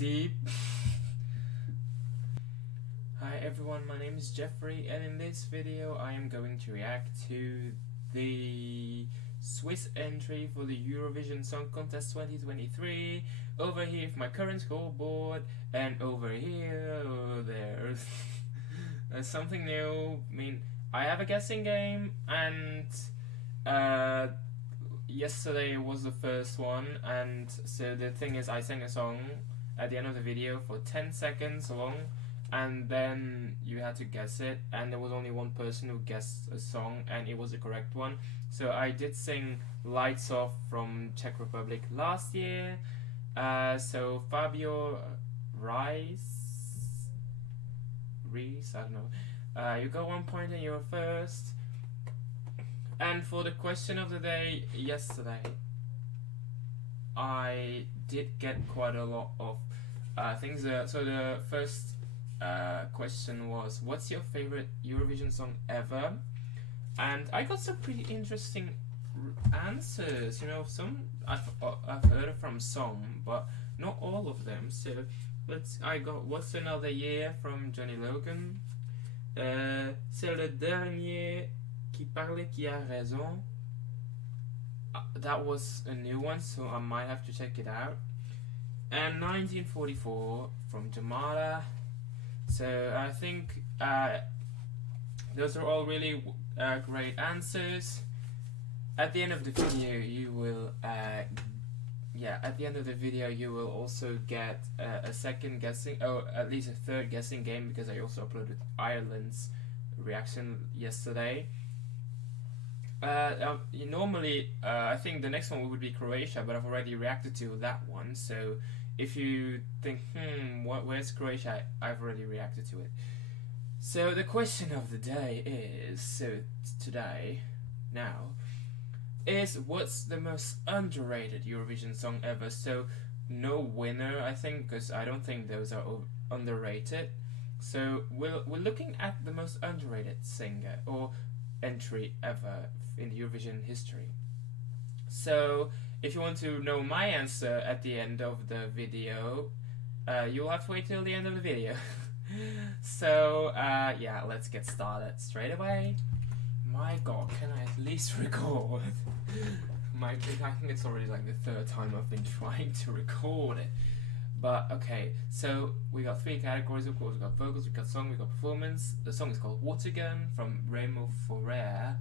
deep. Hi everyone, my name is Jeffrey, and in this video I am going to react to the Swiss entry for the Eurovision Song Contest 2023. Over here is my current scoreboard, and over here, there's something new. I mean, I have a guessing game, and yesterday was the first one, and so the thing is I sang a song at the end of the video for 10 seconds long, and then you had to guess it, and there was only one person who guessed a song, and it was the correct one. So I did sing Lights Off from Czech Republic last year. So Fabio Reis, I don't know. You got 1 point and you're first. And for the question of the day, yesterday I did get quite a lot of things. So the first question was, what's your favorite Eurovision song ever? And I got some pretty interesting answers. You know, some I've heard from some, but not all of them. So I got What's Another Year from Johnny Logan. C'est le dernier qui parlait qui a raison. That was a new one, so I might have to check it out. And 1944 from Jamala. So I think those are all really great answers. At the end of the video, you will you will also get a second guessing, or at least a third guessing game, because I also uploaded Ireland's reaction yesterday. Normally, I think the next one would be Croatia, but I've already reacted to that one. So if you think, where's Croatia? I've already reacted to it. So the question of the day is, what's the most underrated Eurovision song ever? So no winner, I think, because I don't think those are underrated. So we're looking at the most underrated singer or entry ever in the Eurovision history. So if you want to know my answer at the end of the video, you'll have to wait till the end of the video. So yeah, let's get started straight away. My god, can I at least record? I think it's already like the third time I've been trying to record it. But okay, so we got 3 categories, of course. We got vocals, we got song, we got performance. The song is called Watergun from Remo Forrer.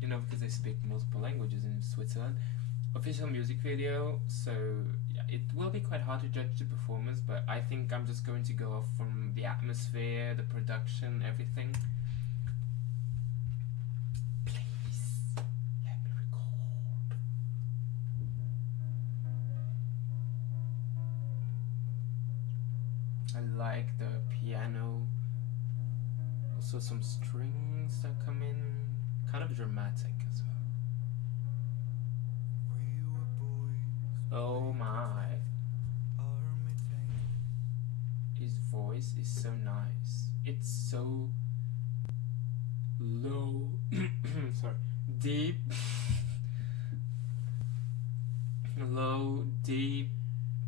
You know, because they speak multiple languages in Switzerland. Official music video, so yeah, it will be quite hard to judge the performance, but I think I'm just going to go off from the atmosphere, the production, everything. Please, let me record. I like the piano, also some strings that come in, kind of dramatic as well. Oh my. His voice is so nice. It's so low. Sorry. Deep. Low, deep,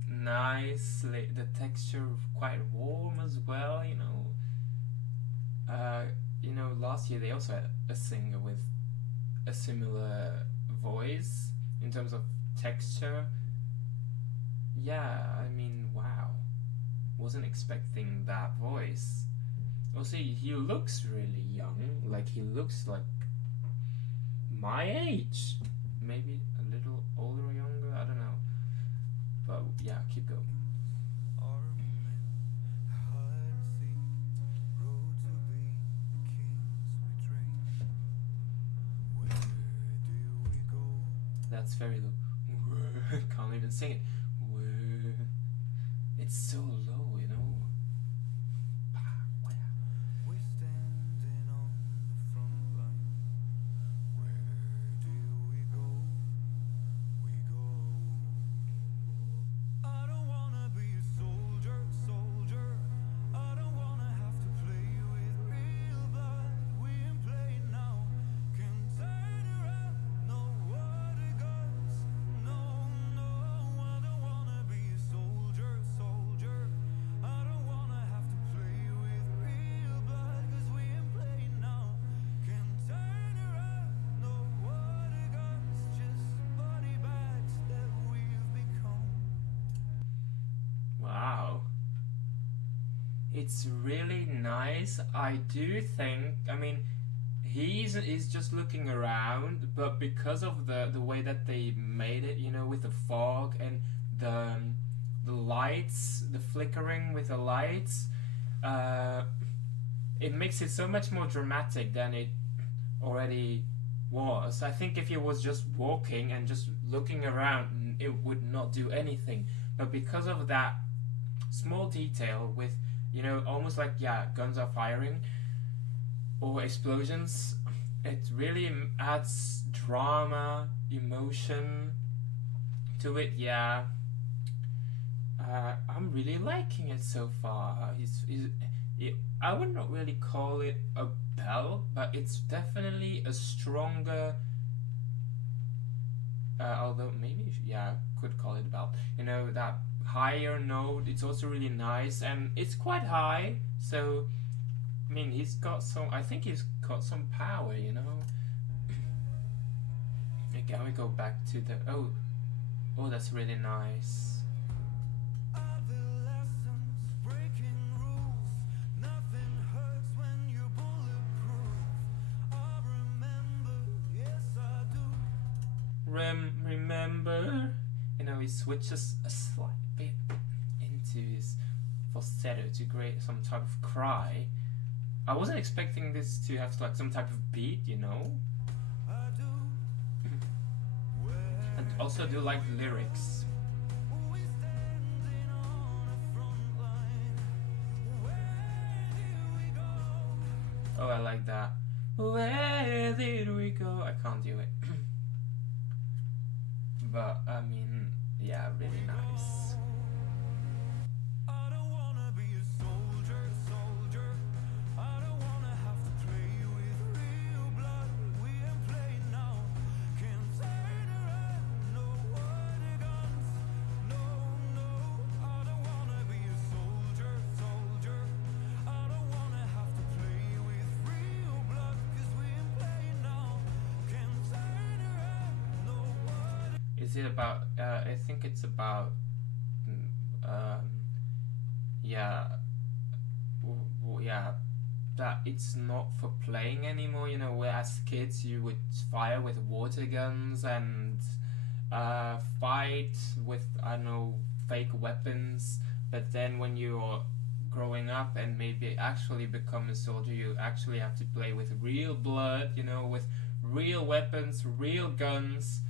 nice. The texture quite warm as well, you know. Last year they also had a singer with a similar voice in terms of texture. Yeah, I mean, wow. Wasn't expecting that voice. Also, he looks really young. Like, he looks like my age. Maybe a little older or younger, I don't know. But yeah, keep going. That's very low. Can't even sing it. It's so low, you know. We're standing on the front line. Where do we go? We go. I don't wanna be a soldier. I don't wanna have to play with real blood. We ain't playing now. Can turn around, no water guns. No, no. it's really nice. I do think, I mean, he's just looking around, but because of the way that they made it, you know, with the fog and the lights, the flickering with the lights, it makes it so much more dramatic than it already was. I think if he was just walking and just looking around, it would not do anything. But because of that small detail with, you know, almost like, yeah, guns are firing or explosions, it really adds drama, emotion to it. Yeah, I'm really liking it so far. I would not really call it a bell, but it's definitely a stronger. Although maybe, yeah, could call it a bell. You know, that higher note. It's also really nice, and it's quite high. So, I mean, he's got some. I think he's got some power. You know. Again, we go back to the. Oh, that's really nice. Remember, you know, he switches a slight bit into his falsetto to create some type of cry. I wasn't expecting this to have like some type of beat, you know. And also do like lyrics. Oh, I like that. Where did we go? I can't do it. But, I mean, yeah, really nice. I don't wanna be a soldier, soldier. I don't wanna have to play with real blood. We ain't playing now. Can't turn around, no water guns. No, no, I don't wanna be a soldier, soldier. I don't wanna have to play with real blood. Cause we ain't playing now. Can't turn around, no water. Is it about, I think it's about, yeah, yeah, that it's not for playing anymore, you know, where as kids you would fire with water guns and fight with, I don't know, fake weapons, but then when you're growing up and maybe actually become a soldier, you actually have to play with real blood, you know, with real weapons, real guns,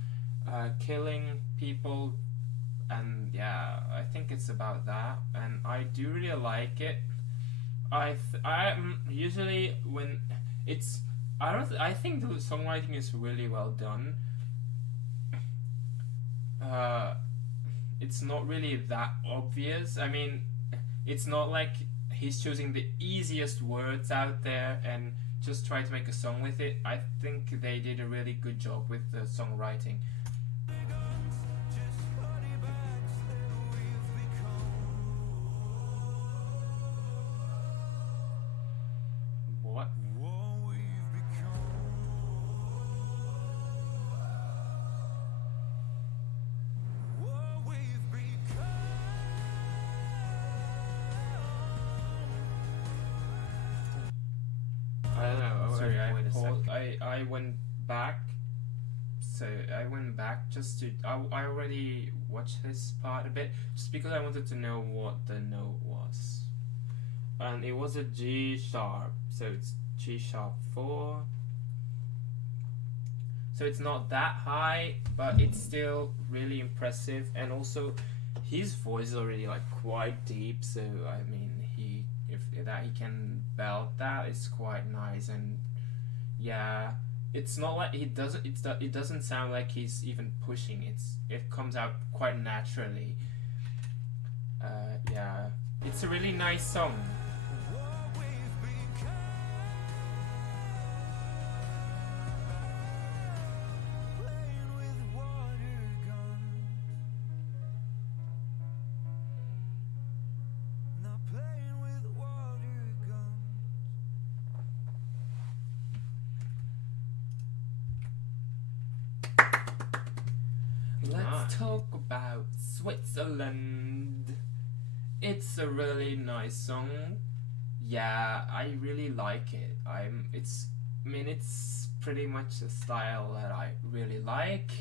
killing people. And yeah, I think it's about that, and I do really like it. I usually when it's I think the songwriting is really well done. It's not really that obvious. I mean, it's not like he's choosing the easiest words out there and just try to make a song with it. I think they did a really good job with the songwriting. I went back, so I went back just to, I already watched this part a bit, just because I wanted to know what the note was. And it was a G sharp, so it's G sharp 4. So it's not that high, but it's still really impressive, and also his voice is already like quite deep, so I mean, if that he can belt that, it's quite nice. And yeah, it's not like it doesn't sound like he's even pushing. It comes out quite naturally. Yeah, it's a really nice song. Let's talk about Switzerland. It's a really nice song. yeah, I really like it. I mean, it's pretty much a style that I really like.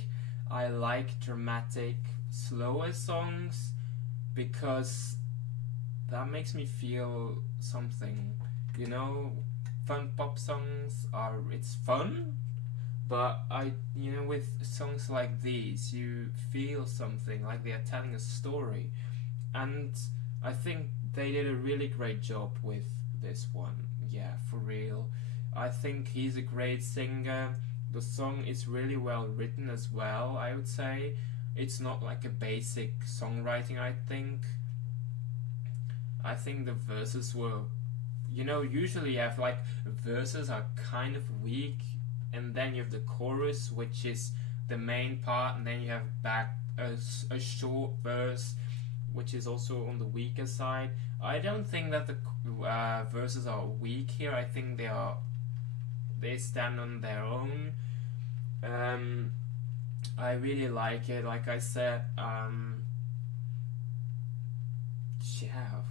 I like dramatic, slower songs because that makes me feel something. You know, fun pop songs are it's fun, but with songs like these, you feel something like they are telling a story, and I think they did a really great job with this one. Yeah, for real. I think he's a great singer. The song is really well written as well, I would say. It's not like a basic songwriting, I think. I think the verses were, usually you have like verses are kind of weak, and then you have the chorus, which is the main part, and then you have back a short verse, which is also on the weaker side. I don't think that the verses are weak here. I think they stand on their own. I really like it. Like I said, yeah,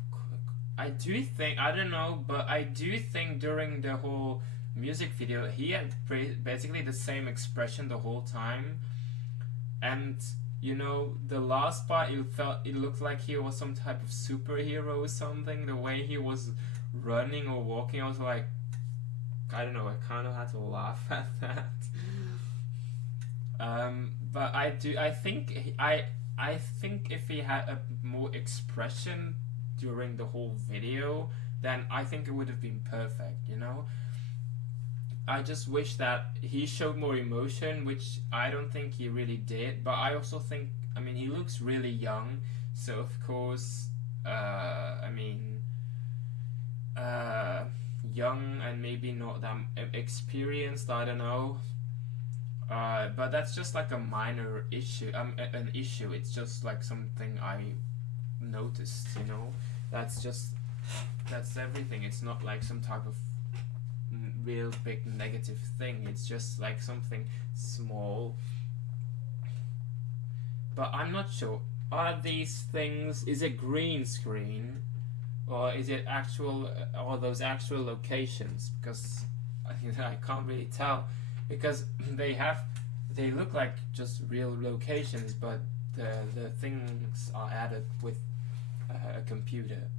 I do think, I don't know, but I do think during the whole music video, he had basically the same expression the whole time, and the last part, it looked like he was some type of superhero or something. The way he was running or walking, I was like, I don't know, I kind of had to laugh at that. But I think if he had a more expression during the whole video, then I think it would have been perfect. I just wish that he showed more emotion, which I don't think he really did. But I also think, he looks really young, so of course, young and maybe not that experienced. I don't know. But that's just like a minor issue. An issue. It's just like something I noticed. That's everything. It's not like some type of real big negative thing. It's just like something small. But I'm not sure. Are these things? Is it green screen, or is it actual? Are those actual locations? Because I can't really tell. Because they look like just real locations, but the things are added with a computer.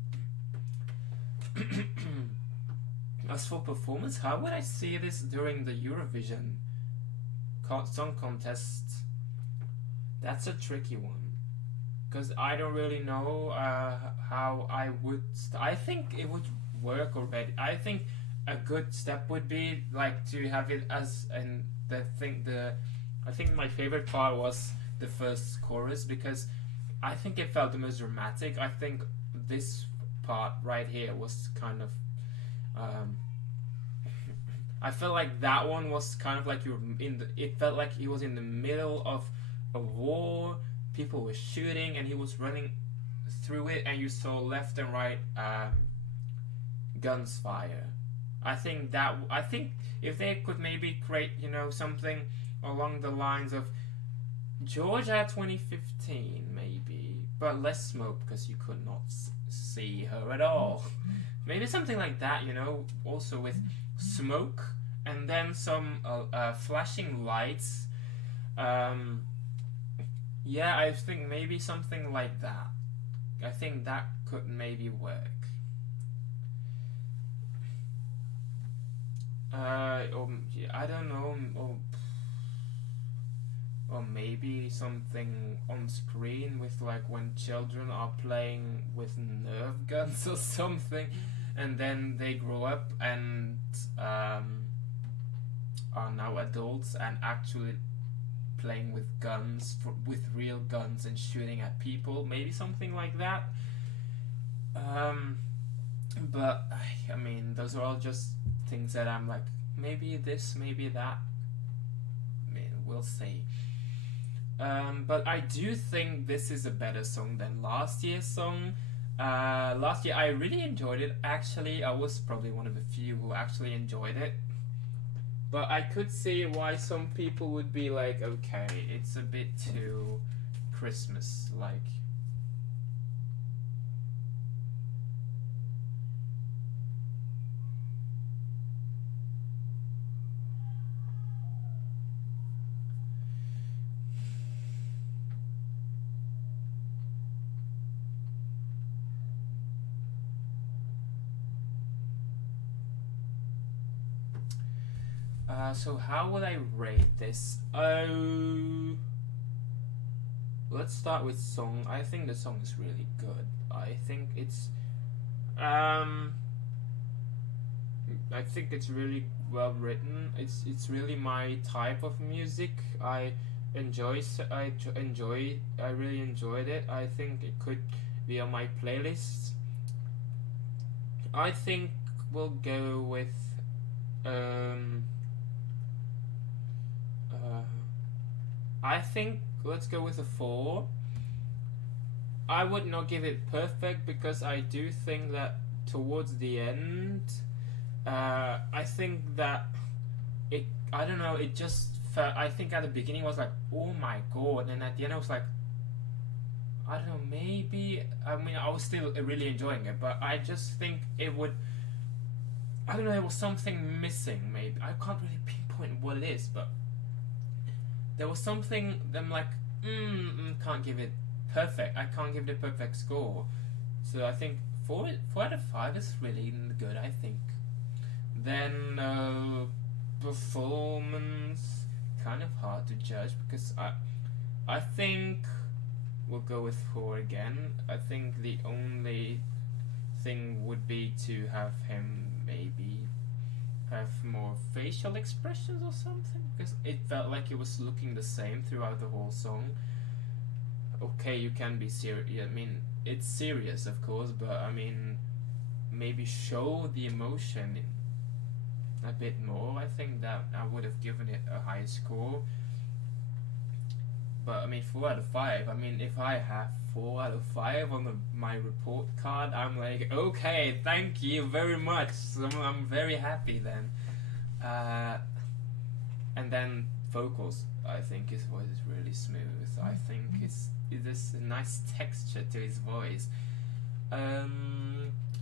As for performance, how would I see this during the Eurovision song contest? That's a tricky one, because I don't really know how I would. I think it would work already. I think a good step would be like to have it as in the thing. I think my favorite part was the first chorus, because I think it felt the most dramatic. I think this part right here was kind of. I felt like that one was kind of like it felt like he was in the middle of a war. People were shooting, and he was running through it, and you saw left and right guns fire. I think if they could maybe create, something along the lines of Georgia 2015, maybe, but less smoke because you could not see her at all. Maybe something like that, also with smoke and then some flashing lights. Yeah, I think maybe something like that. I think that could maybe work. I don't know, or maybe something on screen with like when children are playing with Nerf guns or something, and then they grow up and are now adults and actually playing with guns, with real guns, and shooting at people. Maybe something like that. But those are all just things that I'm like, maybe this, maybe that. We'll see. But I do think this is a better song than last year's song. Last year I really enjoyed it. Actually, I was probably one of the few who actually enjoyed it. But I could see why some people would be like, okay, it's a bit too Christmas-like. So how would I rate this? Let's start with song. I think the song is really good. I think um it's really well written. It's really my type of music. I really enjoyed it. I think it could be on my playlist. I think we'll go with um I think let's go with a 4. I would not give it perfect because I do think that towards the end, I think that I don't know, it just felt, I think at the beginning I was like, oh my god, and at the end I was like, I don't know, maybe, I mean, I was still really enjoying it, but I just think it would, I don't know, there was something missing, maybe. I can't really pinpoint what it is, but there was something that I'm like, can't give it perfect. I can't give it a perfect score. So I think 4 out of 5 is really good, I think. Then performance, kind of hard to judge because I think we'll go with 4 again. I think the only thing would be to have him maybe have more facial expressions or something, because it felt like he was looking the same throughout the whole song. Okay, you can be serious. I mean, it's serious, of course, but I mean, maybe show the emotion a bit more. I think that I would have given it a high score. But I mean, 4 out of 5. I mean, if I have 4 out of 5 on my report card, I'm like, okay, thank you very much. So I'm very happy then. And then vocals, I think his voice is really smooth. I think there's a nice texture to his voice.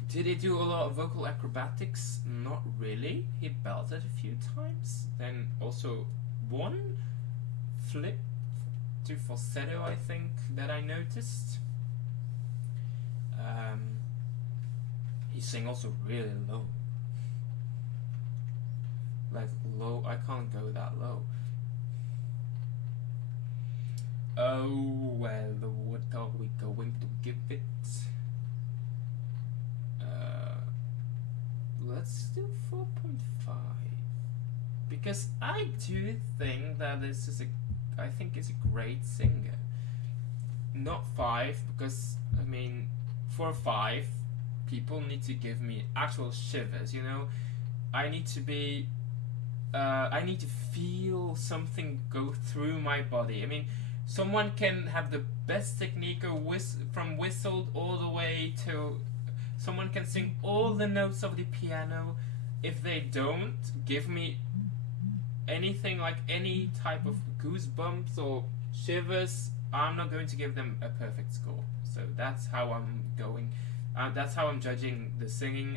Did he do a lot of vocal acrobatics? Not really. He belted a few times. Then also one flip to falsetto, I think, that I noticed. He sang also really low. Like low, I can't go that low. Oh well, what are we going to give it? Let's do 4.5 because I do think that this is I think it's a great singer. Not 5 because I mean, for 5, people need to give me actual shivers. You know, I need to be. I need to feel something go through my body. I mean, someone can have the best technique from whistled all the way to. Someone can sing all the notes of the piano. If they don't give me anything like any type of goosebumps or shivers, I'm not going to give them a perfect score. So that's how I'm going. That's how I'm judging the singing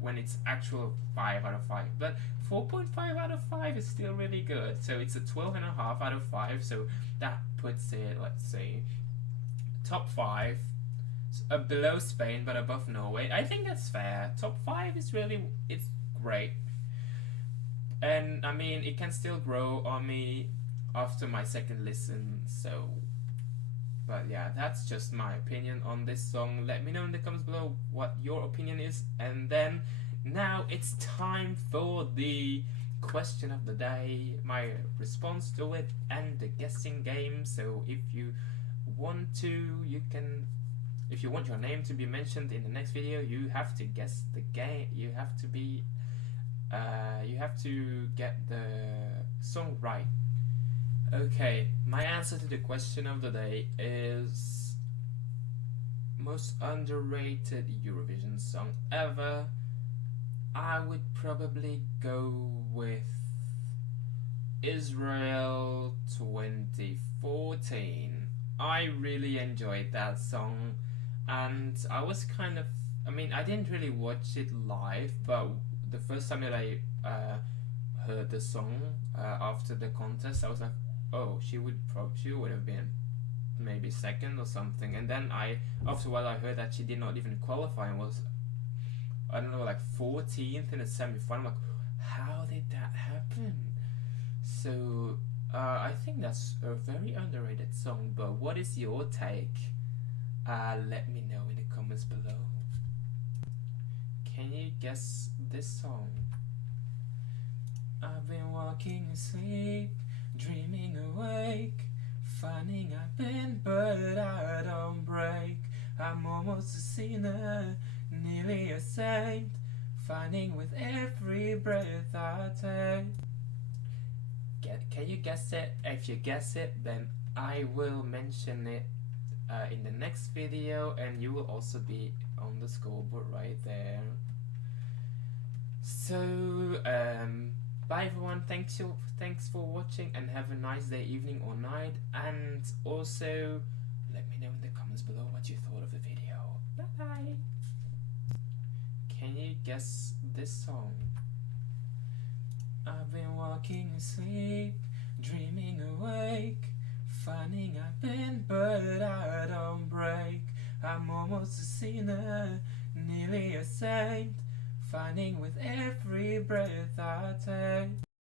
when it's actual 5 out of 5. But 4.5 out of 5 is still really good. So it's a 12.5 out of 5. So that puts it, let's say, top 5. Below Spain, but above Norway. I think that's fair. Top 5 is really, it's great. And I mean, it can still grow on me after my second listen. So, but yeah, that's just my opinion on this song. Let me know in the comments below what your opinion is. And then now it's time for the question of the day, my response to it, and the guessing game. So if you want to, you can. If you want your name to be mentioned in the next video, you have to guess the game. You have to be. You have to get the song right. Okay, my answer to the question of the day is most underrated Eurovision song ever. I would probably go with Israel 2014. I really enjoyed that song, and I was kind of, I mean, I didn't really watch it live, but the first time that I heard the song after the contest, I was like, oh, she would have been maybe second or something. And then after a while I heard that she did not even qualify and was, I don't know, like 14th in the semi-final. I'm like, how did that happen? So I think that's a very underrated song, but what is your take? Let me know in the comments below. Can you guess this song? I've been walking asleep, dreaming awake, finding I've been but I don't break. I'm almost a sinner, nearly a saint, finding with every breath I take. Can you guess it? If you guess it, then I will mention it in the next video, and you will also be on the scoreboard right there. So bye everyone, thanks for watching, and have a nice day, evening or night, and also let me know in the comments below what you thought of the video. Bye bye. Can you guess this song? I've been walking asleep, dreaming awake, finding I've been but I don't break. I'm almost a sinner, nearly a saint, finding with every breath I take.